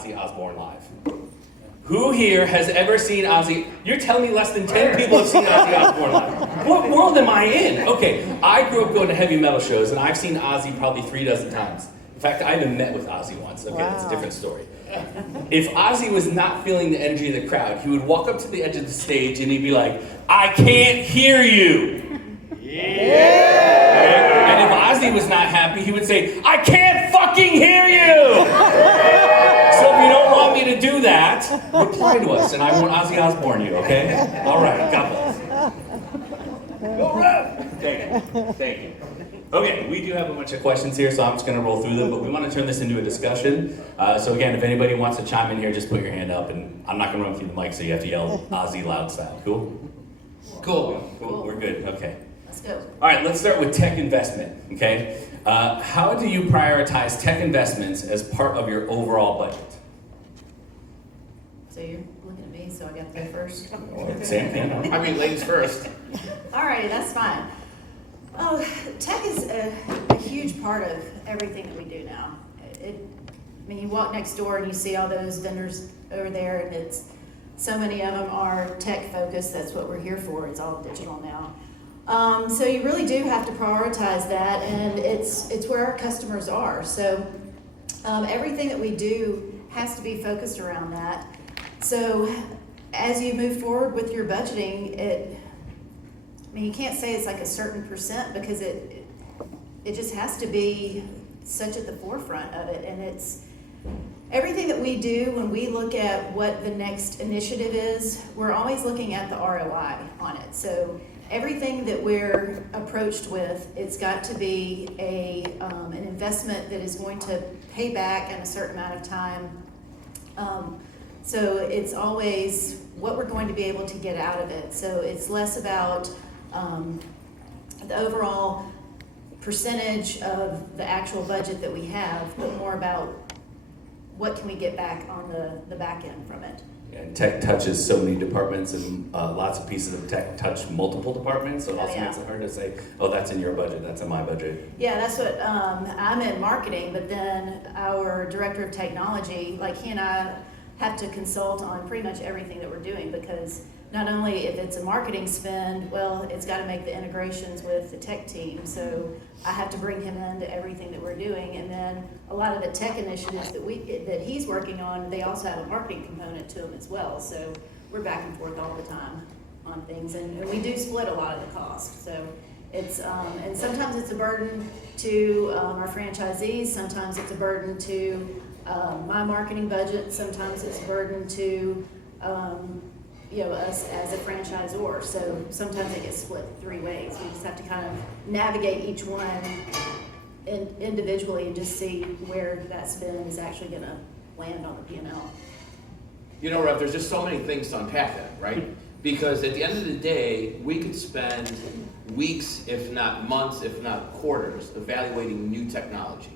Ozzy Osbourne live? Who here has ever seen Ozzy? You're telling me less than 10 people have seen Ozzy Osbourne live. What world am I in? Okay, I grew up going to heavy metal shows, and I've seen Ozzy probably 36 times. In fact, I even met with Ozzy once. Okay, That's a different story. If Ozzy was not feeling the energy of the crowd, he would walk up to the edge of the stage and he'd be like, "I can't hear you." Yeah. And if Ozzy was not happy, he would say, "I can't fucking hear you." So if you don't want me to do that, reply to us, and I won't Ozzy Osbourne you, okay? All right, God bless. Go Rev! Thank you. Okay, we do have a bunch of questions here, so I'm just going to roll through them, but we want to turn this into a discussion. So again, if anybody wants to chime in here, just put your hand up, and I'm not going to run through the mic, so you have to yell Ozzy loud style. Cool? Cool. We're good. Okay. Let's go. All right, let's start with tech investment, okay? How do you prioritize tech investments as part of your overall budget? So you're looking at me, so I got to go first? Same thing. I mean, ladies first. All right, that's fine. Oh, tech is a huge part of everything that we do now. I mean, you walk next door and you see all those vendors over there, and it's so many of them are tech focused. That's what we're here for. It's all digital now. So you really do have to prioritize that, and it's where our customers are. So everything that we do has to be focused around that. So as you move forward with your budgeting, I mean, you can't say it's like a certain percent, because it just has to be such at the forefront of it. And it's everything that we do when we look at what the next initiative is, we're always looking at the ROI on it. So everything that we're approached with, it's got to be an investment that is going to pay back in a certain amount of time. So it's always what we're going to be able to get out of it. So it's less about the overall percentage of the actual budget that we have, but more about what can we get back on the back end from it. And tech touches so many departments, and lots of pieces of tech touch multiple departments, so it also makes it hard to say, oh, that's in your budget, that's in my budget. Yeah, that's what, I'm in marketing, but then our director of technology, like he and I have to consult on pretty much everything that we're doing, because not only if it's a marketing spend, well, it's got to make the integrations with the tech team. So I have to bring him into everything that we're doing. And then a lot of the tech initiatives that he's working on, they also have a marketing component to them as well. So we're back and forth all the time on things. And we do split a lot of the cost. So it's, and sometimes it's a burden to our franchisees. Sometimes it's a burden to my marketing budget. Sometimes it's a burden to us as a franchisor. So sometimes it gets split 3 ways. We just have to kind of navigate each one individually and just see where that spend is actually going to land on the P&L. You know, Rev, there's just so many things to unpack that, right? Because at the end of the day, we could spend weeks, if not months, if not quarters, evaluating new technology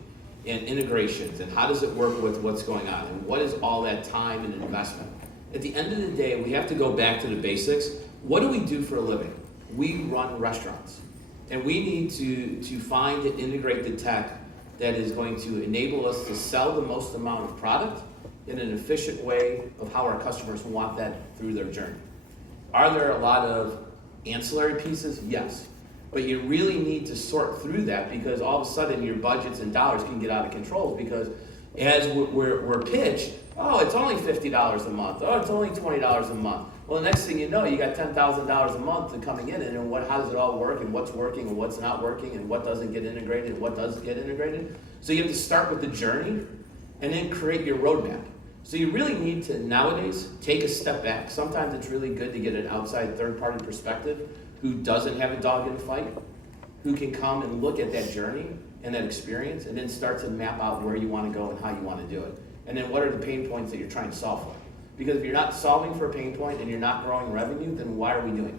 and integrations and how does it work with what's going on and what is all that time and investment. At the end of the day, we have to go back to the basics. What do we do for a living? We run restaurants, and we need to find and integrate the tech that is going to enable us to sell the most amount of product in an efficient way of how our customers want that through their journey. Are there a lot of ancillary pieces? Yes. But you really need to sort through that, because all of a sudden your budgets and dollars can get out of control, because as we're pitched, oh, it's only $50 a month. Oh, it's only $20 a month. Well, the next thing you know, you got $10,000 a month coming in, and how does it all work, and what's working, and what's not working, and what doesn't get integrated, and what does get integrated. So you have to start with the journey, and then create your roadmap. So you really need to, nowadays, take a step back. Sometimes it's really good to get an outside third-party perspective who doesn't have a dog in the fight, who can come and look at that journey and that experience, and then start to map out where you want to go and how you want to do it. And then what are the pain points that you're trying to solve for? Because if you're not solving for a pain point and you're not growing revenue, then why are we doing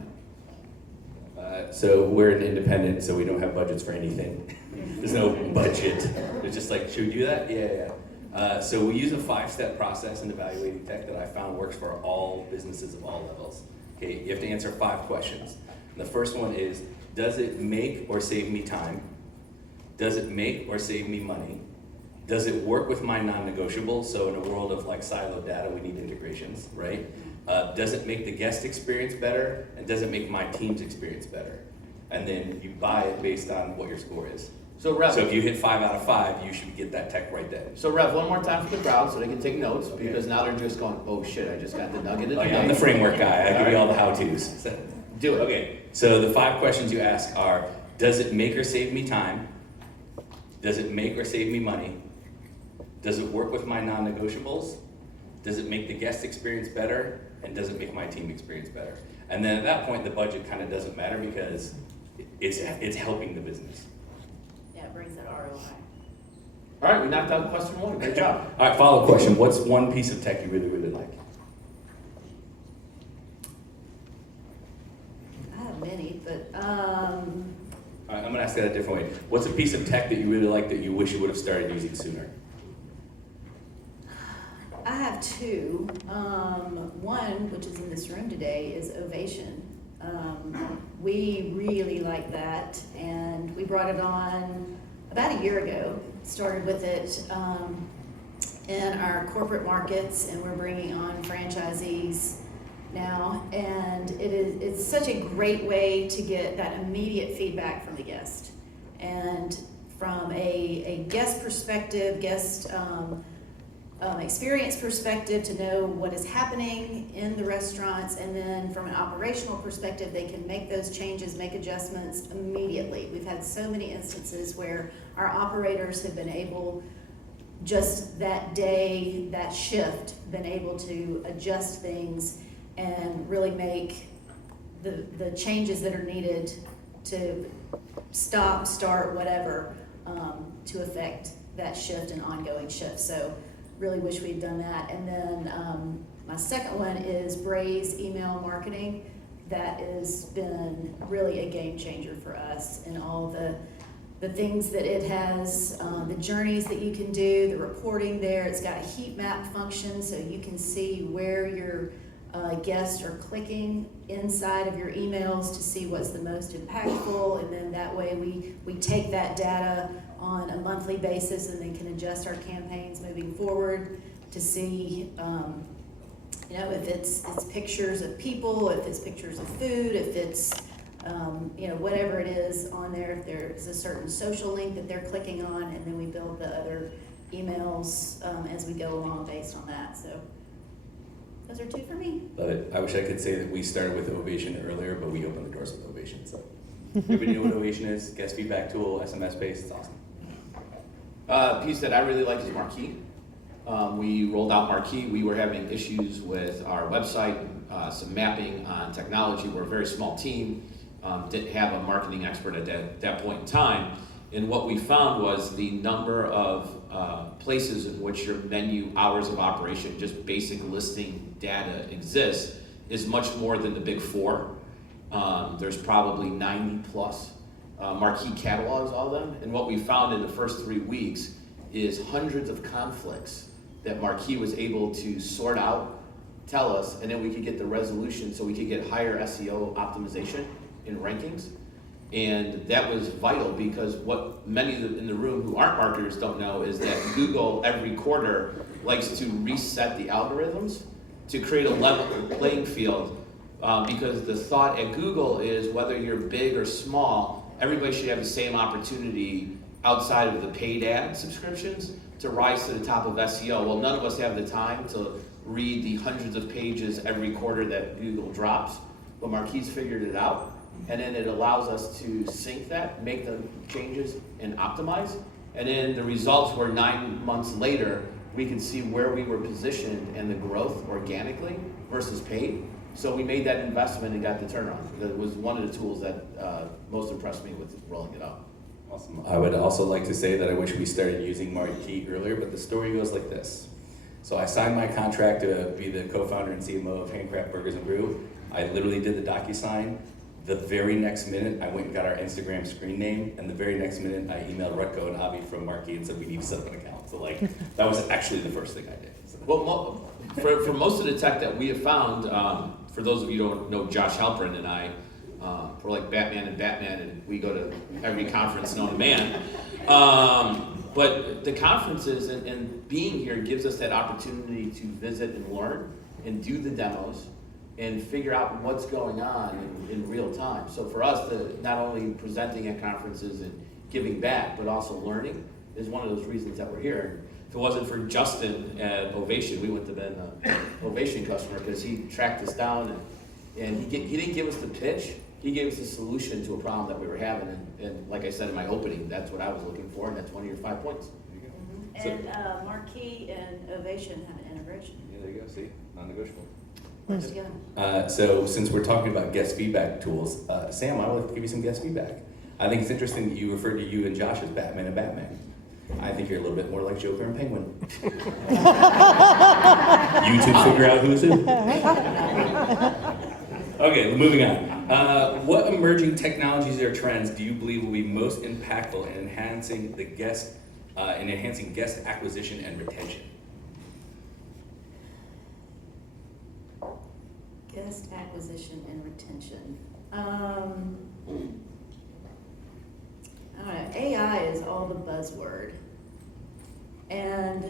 that? So we're an independent, so we don't have budgets for anything. There's no budget. It's just like, should we do that? Yeah. So we use a 5-step process in evaluating tech that I found works for all businesses of all levels. Okay, you have to answer 5 questions. And the first one is, does it make or save me time? Does it make or save me money? Does it work with my non-negotiables? So in a world of like siloed data, we need integrations, right? Does it make the guest experience better? And does it make my team's experience better? And then you buy it based on what your score is. So Rev, So if you hit 5 out of 5, you should get that tech right then. so Rev, one more time for the crowd so they can take notes, because now they're just going, oh shit, I just got the nugget of Oh, the yeah, I'm the day. framework guy. I give you all the how-tos. Do it. Okay, so the 5 questions you ask are, does it make or save me time? Does it make or save me money? Does it work with my non-negotiables? Does it make the guest experience better? And does it make my team experience better? And then at that point, the budget kind of doesn't matter because it's helping the business. Yeah, it brings that ROI. All right, we knocked out question 1. Great job. All right, follow-up question. What's one piece of tech you really, really like? I have many, but All right, I'm gonna ask that a different way. What's a piece of tech that you really like that you wish you would have started using sooner? I have 2. One, which is in this room today, is Ovation. We really like that, and we brought it on about a year ago. Started with it in our corporate markets, and we're bringing on franchisees now. And it's such a great way to get that immediate feedback from the guest, and from a guest perspective, experience perspective, to know what is happening in the restaurants, and then from an operational perspective, they can make those changes, make adjustments immediately. We've had so many instances where our operators have been able, just that day, that shift, been able to adjust things and really make the changes that are needed to stop, start, whatever, to affect that shift and ongoing shift. So really wish we'd done that. And then my second one is Brews email marketing. That has been really a game changer for us, and all the things that it has, the journeys that you can do, the reporting there. It's got a heat map function, so you can see where your guests are clicking inside of your emails to see what's the most impactful, and then that way we take that data on a monthly basis and then can adjust our campaigns moving forward to see if it's pictures of people, if it's pictures of food, if it's whatever it is on there, if there's a certain social link that they're clicking on, and then we build the other emails as we go along based on that. So those are 2 for me. Love it. I wish I could say that we started with Ovation earlier, but we opened the doors with Ovation. So everybody know what Ovation is? Guest feedback tool, SMS based. It's awesome. Piece that I really like is Marquee. We rolled out Marquee. We were having issues with our website, some mapping on technology. We're a very small team, didn't have a marketing expert at that point in time. And what we found was the number of places in which your menu hours of operation, just basic listing data exists, is much more than the big 4. There's probably 90 plus Marquee catalogs, all of them. And what we found in the first 3 weeks is hundreds of conflicts that Marquee was able to sort out, tell us, and then we could get the resolution so we could get higher SEO optimization in rankings. And that was vital, because what many in the room who aren't marketers don't know is that Google every quarter likes to reset the algorithms to create a level playing field, because the thought at Google is whether you're big or small, everybody should have the same opportunity outside of the paid ad subscriptions to rise to the top of SEO. Well, none of us have the time to read the hundreds of pages every quarter that Google drops, but Marquee's figured it out. And then it allows us to sync that, make the changes, and optimize. And then the results were 9 months later, we can see where we were positioned and the growth organically versus paid. So we made that investment and got the turnaround. That was one of the tools that most impressed me with rolling it out. Awesome. I would also like to say that I wish we started using Marquee earlier, but the story goes like this. So I signed my contract to be the co-founder and CMO of Handcraft Burgers and Brew. I literally did the DocuSign. The very next minute, I went and got our Instagram screen name, and the very next minute, I emailed Rutko and Avi from Marquee and said we need to set up an account. So that was actually the first thing I did. So. Well, for most of the tech that we have found, for those of you who don't know Josh Halpern and I, we're like Batman, and we go to every conference known to man. But the conferences and being here gives us that opportunity to visit and learn and do the demos and figure out what's going on in real time. So for us, not only presenting at conferences and giving back, but also learning is one of those reasons that we're here. If it wasn't for Justin at Ovation, we wouldn't have been an Ovation customer, because he tracked us down and he didn't give us the pitch. He gave us a solution to a problem that we were having, and like I said in my opening, that's what I was looking for, and that's one of your 5 points. And Marquee and Ovation have an integration. Yeah, there you go, see, non-negotiable. Works together. So since we're talking about guest feedback tools, Sam, I would like to give you some guest feedback. I think it's interesting that you referred to you and Josh as Batman and Batman. I think you're a little bit more like Joker and Penguin. You two figure out who's who. Okay, moving on. What emerging technologies or trends do you believe will be most impactful in enhancing guest acquisition and retention? Guest acquisition and retention. I don't know, AI is all the buzzword. And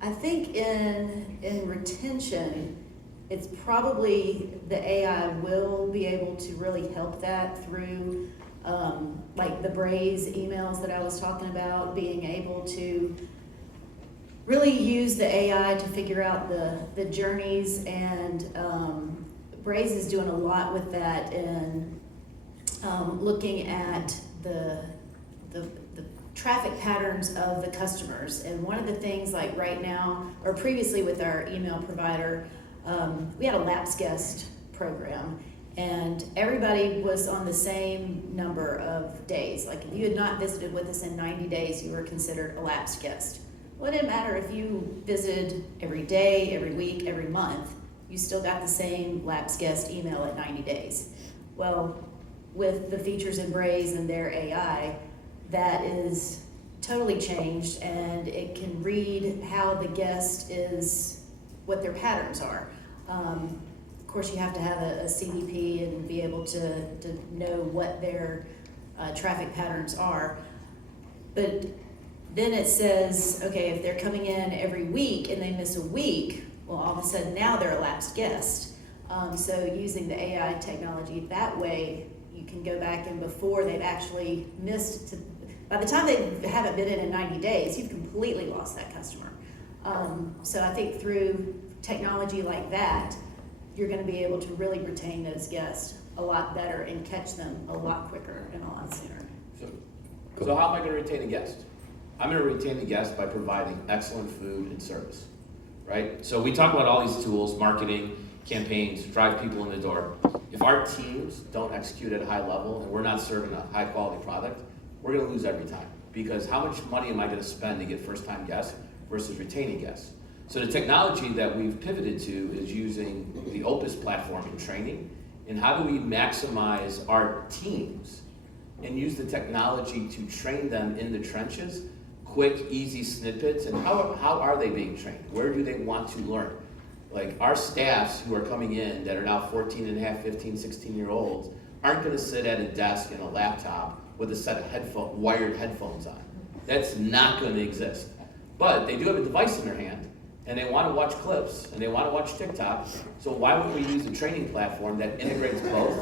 I think in retention, it's probably the AI will be able to really help that through like the Brews emails that I was talking about, being able to really use the AI to figure out the journeys, and Brews is doing a lot with that in looking at the traffic patterns of the customers. And one of the things, like right now, or previously with our email provider, we had a lapsed guest program, and everybody was on the same number of days. Like if you had not visited with us in 90 days, you were considered a lapsed guest. Well, it didn't matter if you visited every day, every week, every month, you still got the same lapsed guest email at 90 days. Well, with the features in Brews and their AI, that is totally changed, and it can read how the guest is, what their patterns are. Of course, you have to have a CDP and be able to know what their traffic patterns are. But then it says, okay, if they're coming in every week and they miss a week, well, all of a sudden now they're a lapsed guest. So using the AI technology that way, you can go back, and before they've actually missed, by the time they haven't been in 90 days, you've completely lost that customer. So I think through technology like that, you're going to be able to really retain those guests a lot better and catch them a lot quicker and a lot sooner. So how am I going to retain a guest? I'm going to retain the guest by providing excellent food and service, right? So we talk about all these tools, marketing, campaigns, drive people in the door. If our teams don't execute at a high level and we're not serving a high quality product, we're going to lose every time. Because how much money am I going to spend to get first time guests versus retaining guests? So the technology that we've pivoted to is using the Opus platform in training. And how do we maximize our teams and use the technology to train them in the trenches, quick, easy snippets, and how are they being trained? Where do they want to learn? Like our staffs who are coming in that are now 14 and a half, 15, 16-year-olds aren't gonna sit at a desk and a laptop with a set of wired headphones on. That's not gonna exist. But they do have a device in their hand, and they wanna watch clips, and they wanna watch TikTok, so why wouldn't we use a training platform that integrates both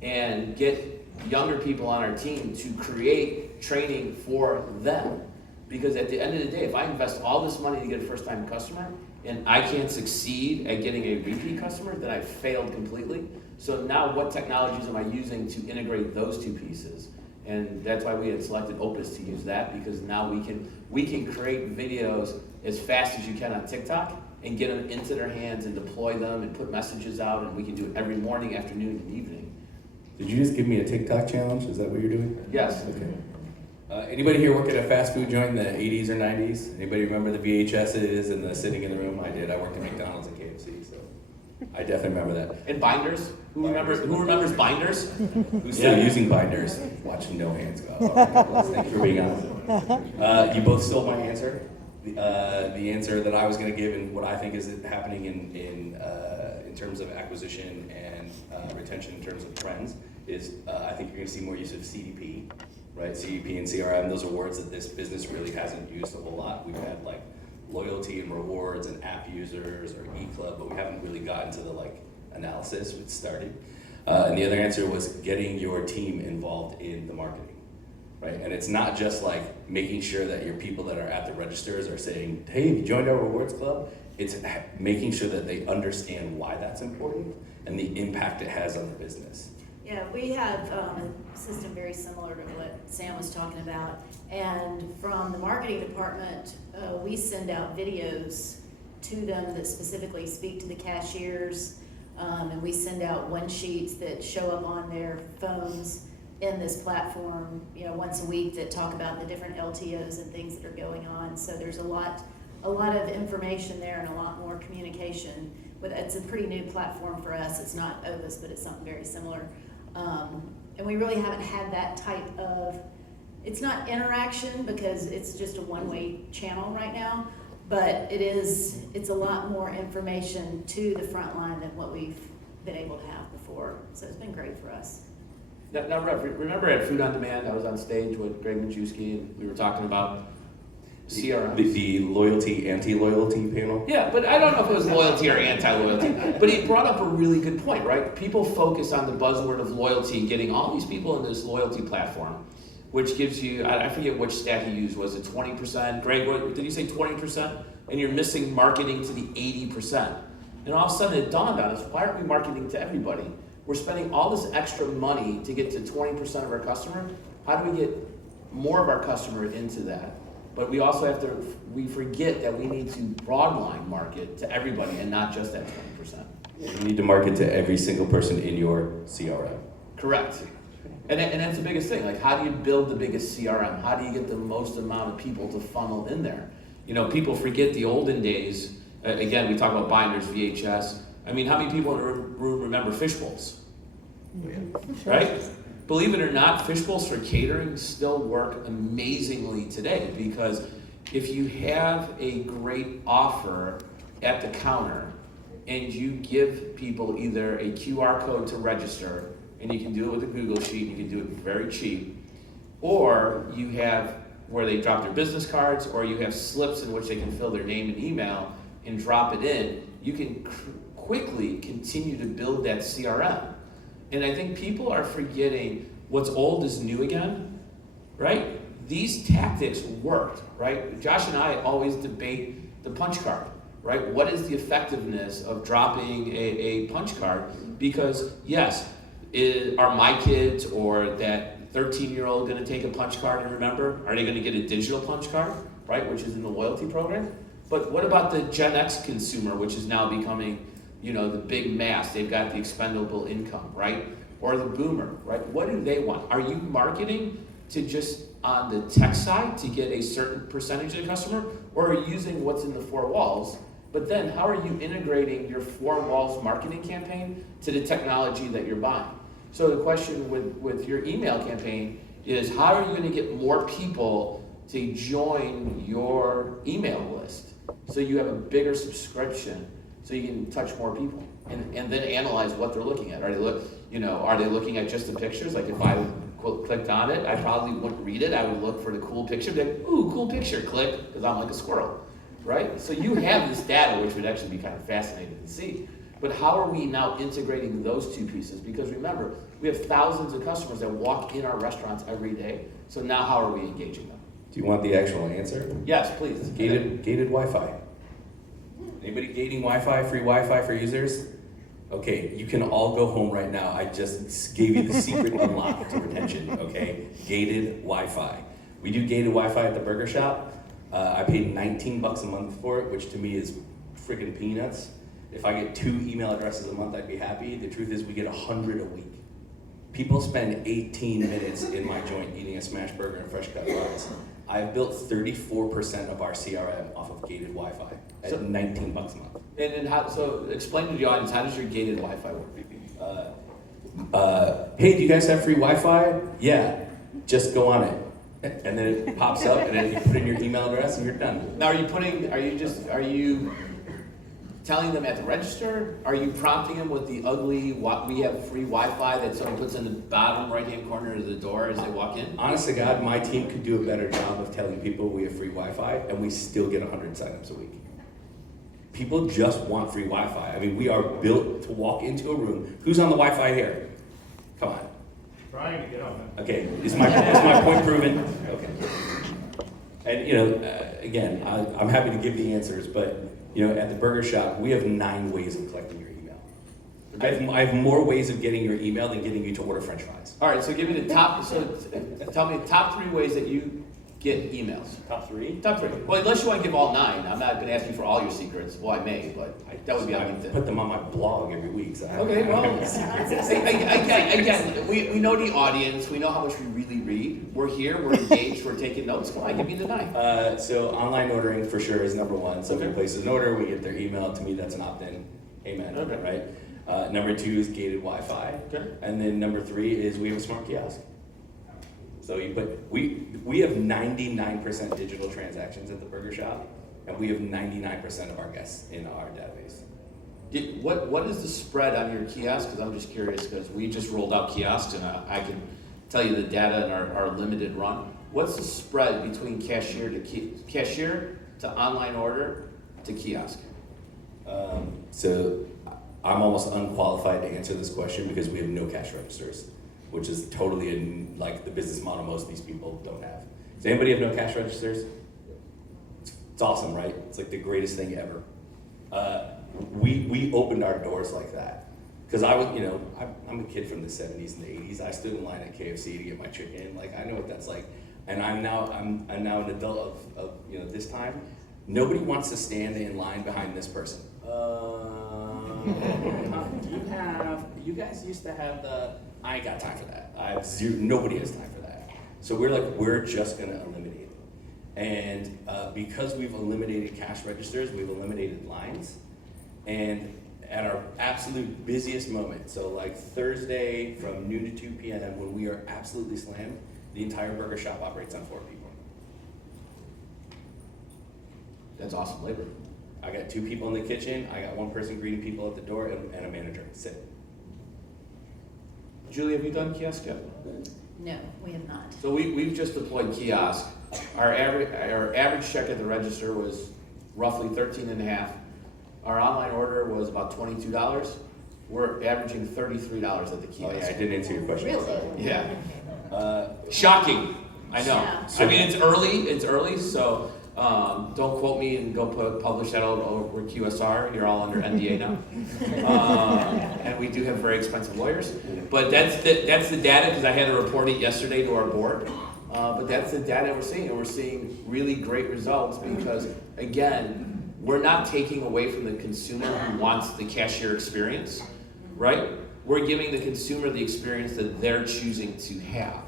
and get younger people on our team to create training for them? Because at the end of the day, if I invest all this money to get a first-time customer, and I can't succeed at getting a repeat customer, then I failed completely. So now what technologies am I using to integrate those two pieces? And that's why we had selected Opus to use that, because now we can create videos as fast as you can on TikTok and get them into their hands and deploy them and put messages out, and we can do it every morning, afternoon, and evening. Did you just give me a TikTok challenge? Is that what you're doing? Yes. Okay. Anybody here work at a fast food joint in the 80s or 90s? Anybody remember the VHSs and the sitting in the room? I did. I worked at McDonald's and KFC, so I definitely remember that. And binders? Who remembers binders? Who's still using binders? Watching no hands go up. Thank you for being honest. You both stole my answer. The answer that I was going to give, and what I think is happening in terms of acquisition and retention in terms of trends is I think you're going to see more use of CDP right? CEP and CRM, those are words that this business really hasn't used a whole lot. We've had like loyalty and rewards and app users or e-club, but we haven't really gotten to the like analysis which started. And the other answer was getting your team involved in the marketing, right? And it's not just like making sure that your people that are at the registers are saying, hey, you joined our rewards club. It's making sure that they understand why that's important and the impact it has on the business. Yeah, we have a system very similar to what Sam was talking about. And from the marketing department, we send out videos to them that specifically speak to the cashiers. And we send out one sheets that show up on their phones in this platform, once a week that talk about the different LTOs and things that are going on. So there's a lot of information there and a lot more communication. It's a pretty new platform for us. It's not Ovis, but it's something very similar. And we really haven't had that type of, it's not interaction because it's just a one-way channel right now, but it's a lot more information to the front line than what we've been able to have before. So it's been great for us. Now, Rev, remember at Food on Demand, I was on stage with Greg Majewski and we were talking about CRM. The loyalty, anti-loyalty panel? Yeah, but I don't know if it was loyalty or anti-loyalty. But he brought up a really good point, right? People focus on the buzzword of loyalty, getting all these people in this loyalty platform, which gives you, I forget which stat he used, was it 20%? Greg, what, did you say 20%? And you're missing marketing to the 80%. And all of a sudden it dawned on us, why aren't we marketing to everybody? We're spending all this extra money to get to 20% of our customer. How do we get more of our customer into that? But we also we forget that we need to broadline market to everybody and not just that 20%. You need to market to every single person in your CRM. Correct. And that's the biggest thing. Like, how do you build the biggest CRM? How do you get the most amount of people to funnel in there? People forget the olden days. Again, we talk about binders, VHS. I mean, how many people in the room remember fish bowls? Right? Believe it or not, fish bowls for catering still work amazingly today because if you have a great offer at the counter and you give people either a QR code to register, and you can do it with a Google Sheet, you can do it very cheap, or you have where they drop their business cards, or you have slips in which they can fill their name and email and drop it in, you can quickly continue to build that CRM. And I think people are forgetting what's old is new again, right? These tactics worked, right? Josh and I always debate the punch card, right? What is the effectiveness of dropping a punch card? Because yes, are my kids or that 13-year-old gonna take a punch card and remember? Are they gonna get a digital punch card, right? Which is in the loyalty program? But what about the Gen X consumer, which is now becoming the big mass? They've got the expendable income, right? Or the boomer, right? What do they want? Are you marketing to just on the tech side to get a certain percentage of the customer? Or are you using what's in the four walls? But then how are you integrating your four walls marketing campaign to the technology that you're buying? So the question with your email campaign is how are you going to get more people to join your email list so you have a bigger subscription so you can touch more people and then analyze what they're looking at. Are they looking at just the pictures? Like if I clicked on it, I probably wouldn't read it. I would look for the cool picture. Be like, ooh, cool picture, click, because I'm like a squirrel, right? So you have this data, which would actually be kind of fascinating to see. But how are we now integrating those two pieces? Because remember, we have thousands of customers that walk in our restaurants every day. So now how are we engaging them? Do you want the actual answer? Yes, please. Gated Wi-Fi. Anybody gating Wi-Fi, free Wi-Fi for users? Okay, you can all go home right now. I just gave you the secret unlock to retention, okay? Gated Wi-Fi. We do gated Wi-Fi at the burger shop. I paid $19 a month for it, which to me is freaking peanuts. If I get 2 email addresses a month, I'd be happy. The truth is we get 100 a week. People spend 18 minutes in my joint eating a smash burger and fresh cut fries. I've built 34% of our CRM off of gated Wi-Fi at $19 a month. And how, so explain to the audience, how does your gated Wi-Fi work? Hey, do you guys have free Wi-Fi? Yeah, just go on it. And then it pops up and then you put in your email address and you're done. Now are you telling them at the register? Are you prompting them with the ugly, we have free Wi-Fi that someone puts in the bottom right-hand corner of the door as they walk in? Honest to God, my team could do a better job of telling people we have free Wi-Fi, and we still get 100 signups a week. People just want free Wi-Fi. I mean, we are built to walk into a room. Who's on the Wi-Fi here? Come on. Trying to get on it. Okay, is my point proven? Okay. And, you know, again, I'm happy to give the answers, but, you know, at the burger shop, we have 9 ways of collecting your email. I have more ways of getting your email than getting you to order French fries. All right, so give me the top, tell me the top 3 ways that you get emails. Top 3? Top 3. Well, unless you want to give all 9. I'm not going to ask you for all your secrets. Well, I may, but that would be on I LinkedIn. put them on my blog every week. So Okay, well, again, we know the audience. We know how much we really read. We're here. We're engaged. We're taking notes. Come on, give me the 9. So online ordering for sure is number 1. Somebody Okay. places an order, we get their email. To me, that's an opt-in. Amen. Okay. Right. Number 2 is gated Wi-Fi. Okay. And then number 3 is we have a smart kiosk. So you put we have 99% digital transactions at the burger shop, and we have 99% of our guests in our database. What is the spread on your kiosk? Because I'm just curious, because we just rolled out kiosks, and I can tell you the data in our limited run. What's the spread between cashier to online order to kiosk? So I'm almost unqualified to answer this question because we have no cash registers, which is totally like the business model most of these people don't have. Does anybody have no cash registers? It's awesome, right? It's like the greatest thing ever. We opened our doors like that because I was, you know, I'm a kid from the 70s and the 80s. I stood in line at KFC to get my chicken. Like I know what that's like, and I'm now an adult of you know this time. Nobody wants to stand in line behind this person. You guys used to have the. I ain't got time for that. I have zero. Nobody has time for that. So we're just gonna eliminate it. And because we've eliminated cash registers, we've eliminated lines. And at our absolute busiest moment, so like Thursday from noon to 2 p.m. when we are absolutely slammed, the entire burger shop operates on 4 people. That's awesome labor. I got 2 people in the kitchen, I got 1 person greeting people at the door, and a manager. Sit. Julie, have you done kiosk yet? No, we have not. So we've just deployed kiosk. Our average check at the register was roughly 13.5. Our online order was about $22. We're averaging $33 at the kiosk. Oh yeah, I didn't answer your question. Really? Yeah. Shocking. I know. Yeah. I mean, it's early, so don't quote me and go publish that over QSR. You're all under NDA now. And we do have very expensive lawyers. But that's the data, because I had to report it yesterday to our board. But that's the data we're seeing, and we're seeing really great results because, again, we're not taking away from the consumer who wants the cashier experience, right? We're giving the consumer the experience that they're choosing to have.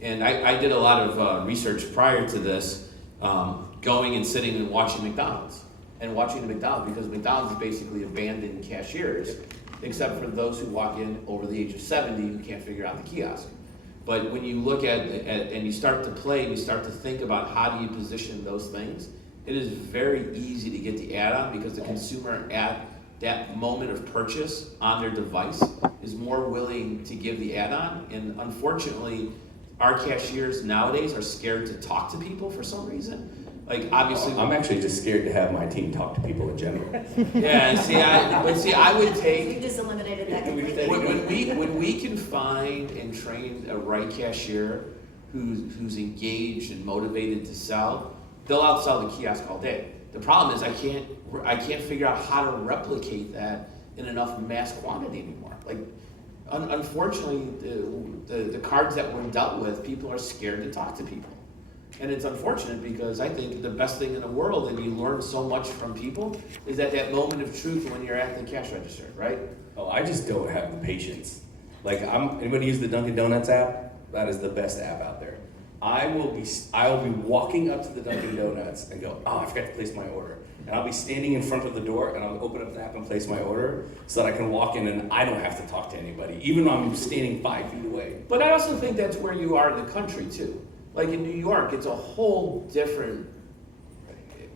And I did a lot of research prior to this, going and sitting and watching McDonald's. And watching the McDonald's, because McDonald's is basically abandoned cashiers, except for those who walk in over the age of 70 who can't figure out the kiosk. But when you look at and you start to play and you start to think about how do you position those things, it is very easy to get the add-on because the consumer at that moment of purchase on their device is more willing to give the add-on. And unfortunately, our cashiers nowadays are scared to talk to people for some reason. Like obviously, I'm actually just scared to have my team talk to people in general. Yeah, I would take. You just eliminated that completely. When we can find and train a right cashier who's engaged and motivated to sell, they'll outsell the kiosk all day. The problem is I can't figure out how to replicate that in enough mass quantity anymore. Like, unfortunately, the cards that we're dealt with, people are scared to talk to people. And it's unfortunate because I think the best thing in the world, and you learn so much from people, is at that moment of truth when you're at the cash register, right? Oh, I just don't have the patience. Like, anybody use the Dunkin' Donuts app? That is the best app out there. I will be walking up to the Dunkin' Donuts and go, oh, I forgot to place my order. And I'll be standing in front of the door and I'll open up the app and place my order so that I can walk in and I don't have to talk to anybody, even though I'm standing 5 feet away. But I also think that's where you are in the country too. Like in New York, it's a whole different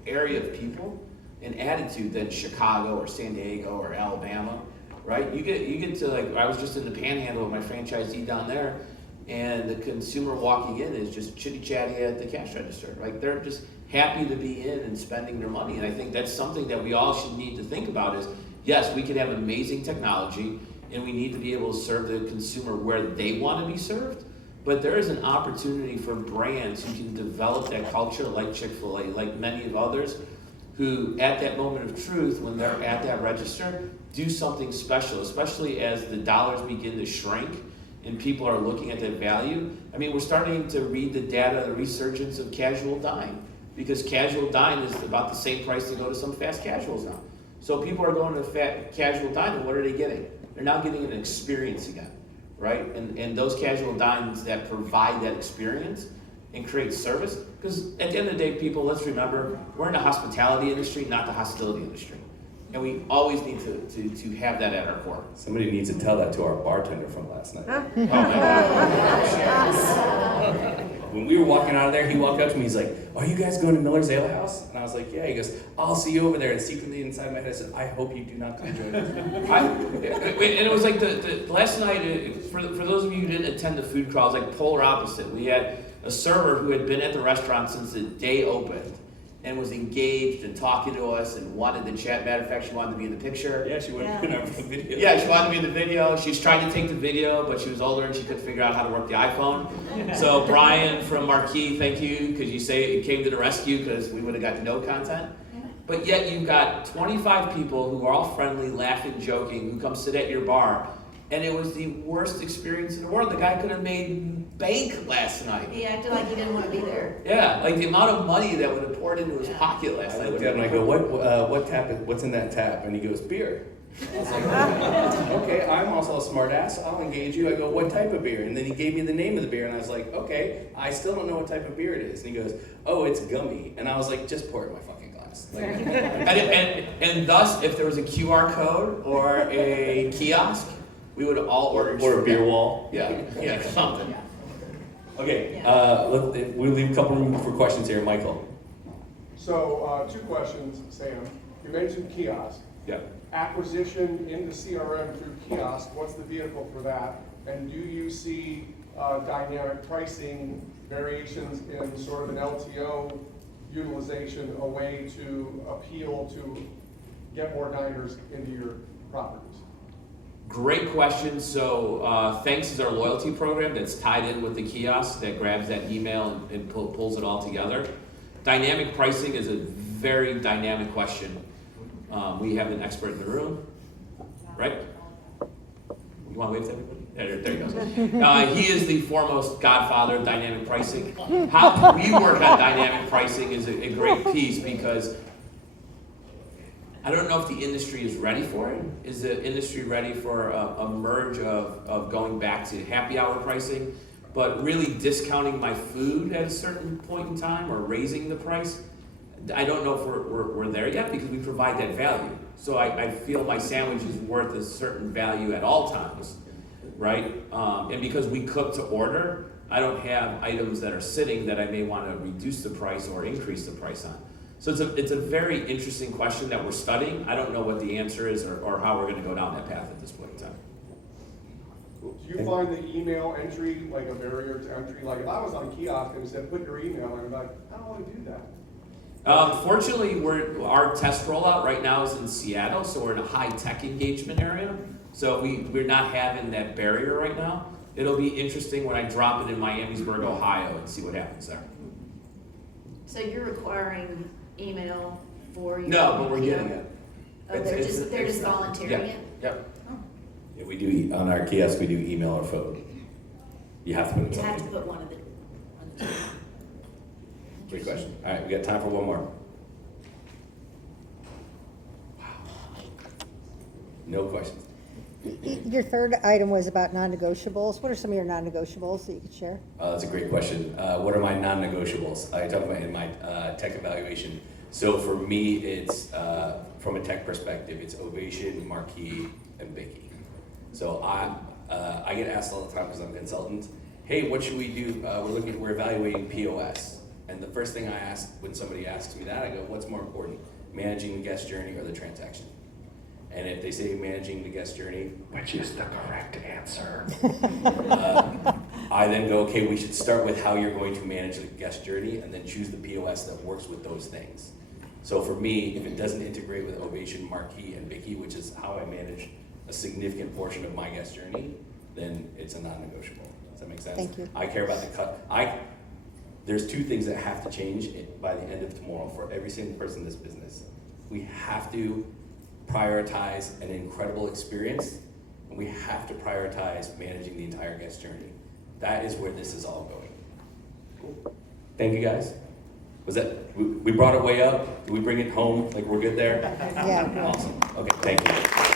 area of people. an attitude than Chicago or San Diego or Alabama, right? You get to like, I was just in the Panhandle with my franchisee down there, and the consumer walking in is just chitty chatty at the cash register. Like they're just happy to be in and spending their money. And I think that's something that we all should need to think about is, yes, we can have amazing technology and we need to be able to serve the consumer where they want to be served. But there is an opportunity for brands who can develop that culture like Chick-fil-A, like many of others, who at that moment of truth, when they're at that register, do something special, especially as the dollars begin to shrink and people are looking at that value. I mean, we're starting to read the data, the resurgence of casual dining, because casual dining is about the same price to go to some fast casuals now. So people are going to casual dining, what are they getting? They're now getting an experience again, right? And those casual dinings that provide that experience and create service, because at the end of the day, people, let's remember, we're in the hospitality industry, not the hostility industry. And we always need to have that at our core. Somebody needs to tell that to our bartender from last night. Oh my God. When we were walking out of there, he walked up to me, he's like, are you guys going to Miller's Ale House? And I was like, yeah. He goes, I'll see you over there. And secretly inside my head, I said, I hope you do not come join us. And it was like the last night, for those of you who didn't attend the food crawl, it was like polar opposite. We had a server who had been at the restaurant since the day opened and was engaged and talking to us and wanted to chat. Matter of fact, she wanted to be in the picture. Yeah, she wanted to be in our video. Yeah, she wanted to be in the video. She was trying to take the video, but she was older and she couldn't figure out how to work the iPhone. So Brian from Marquee, thank you, because you came to the rescue, because we would have got no content. But yet you've got 25 people who are all friendly, laughing, joking, who come sit at your bar, and it was the worst experience in the world. The guy could have made bank last night. He acted like he didn't want to be there. Yeah, like the amount of money that would have poured into his pocket last night. I looked at him and I go, what tap? What's in that tap? And he goes, beer. I was like, okay, I'm also a smart ass. I'll engage you. I go, what type of beer? And then he gave me the name of the beer, and I was like, okay, I still don't know what type of beer it is. And he goes, oh, it's gummy. And I was like, just pour it in my fucking glass. Like, and thus, if there was a QR code or a kiosk, we would have all ordered. or a beer wall. Yeah, something. Okay, we'll leave a couple room for questions here. Michael. So, two questions, Sam. You mentioned kiosk. Yeah. Acquisition into CRM through kiosk, what's the vehicle for that? And do you see dynamic pricing variations in sort of an LTO utilization, a way to appeal to get more diners into your properties? Great question. So Thanks is our loyalty program that's tied in with the kiosk that grabs that email and pulls it all together. Dynamic pricing is a very dynamic question. We have an expert in the room, right? You want to wave to everybody? There you go. He is the foremost godfather of dynamic pricing. How we work on dynamic pricing is a great piece, because I don't know if the industry is ready for it. Is the industry ready for a merge of going back to happy hour pricing, but really discounting my food at a certain point in time, or raising the price? I don't know if we're there yet, because we provide that value. So I feel my sandwich is worth a certain value at all times, right? And because we cook to order, I don't have items that are sitting that I may want to reduce the price or increase the price on. So it's a very interesting question that we're studying. I don't know what the answer is, or how we're going to go down that path at this point in time. Do you find the email entry like a barrier to entry? Like if I was on kiosk and it said, put your email, and I'm like, I don't want to do that. Fortunately, our test rollout right now is in Seattle, so we're in a high-tech engagement area. So we're not having that barrier right now. It'll be interesting when I drop it in Miamisburg, Ohio, and see what happens there. So you're requiring email for your... No, but we're getting it. Oh, they're just volunteering it? Yep. Oh. Yeah, we do, on our kiosk, we do email or phone. You have to put it You have to something. put one of the two. Great question. All right, we got time for one more. Wow. No questions. Your third item was about non-negotiables. What are some of your non-negotiables that you could share? That's a great question. What are my non-negotiables? I talk about in my tech evaluation. So for me, it's from a tech perspective, it's Ovation, Marquee, and Bicky. So I get asked all the time, because I'm a consultant, hey, what should we do? We're evaluating POS. And the first thing I ask when somebody asks me that, I go, what's more important, managing the guest journey, or the transaction. And if they say managing the guest journey, Which is the correct answer. I then go, okay, we should start with how you're going to manage the guest journey and then choose the POS that works with those things. So for me, if it doesn't integrate with Ovation, Marquee, and Vicky, which is how I manage a significant portion of my guest journey, then it's a non-negotiable. Does that make sense? Thank you. I care about the cut. There's two things that have to change by the end of tomorrow for every single person in this business. We have to prioritize an incredible experience, and we have to prioritize managing the entire guest journey. That is where this is all going. Cool. Thank you, guys. Was that, we brought it way up? Did we bring it home? Like we're good there? Yeah. Awesome. Okay, thank you.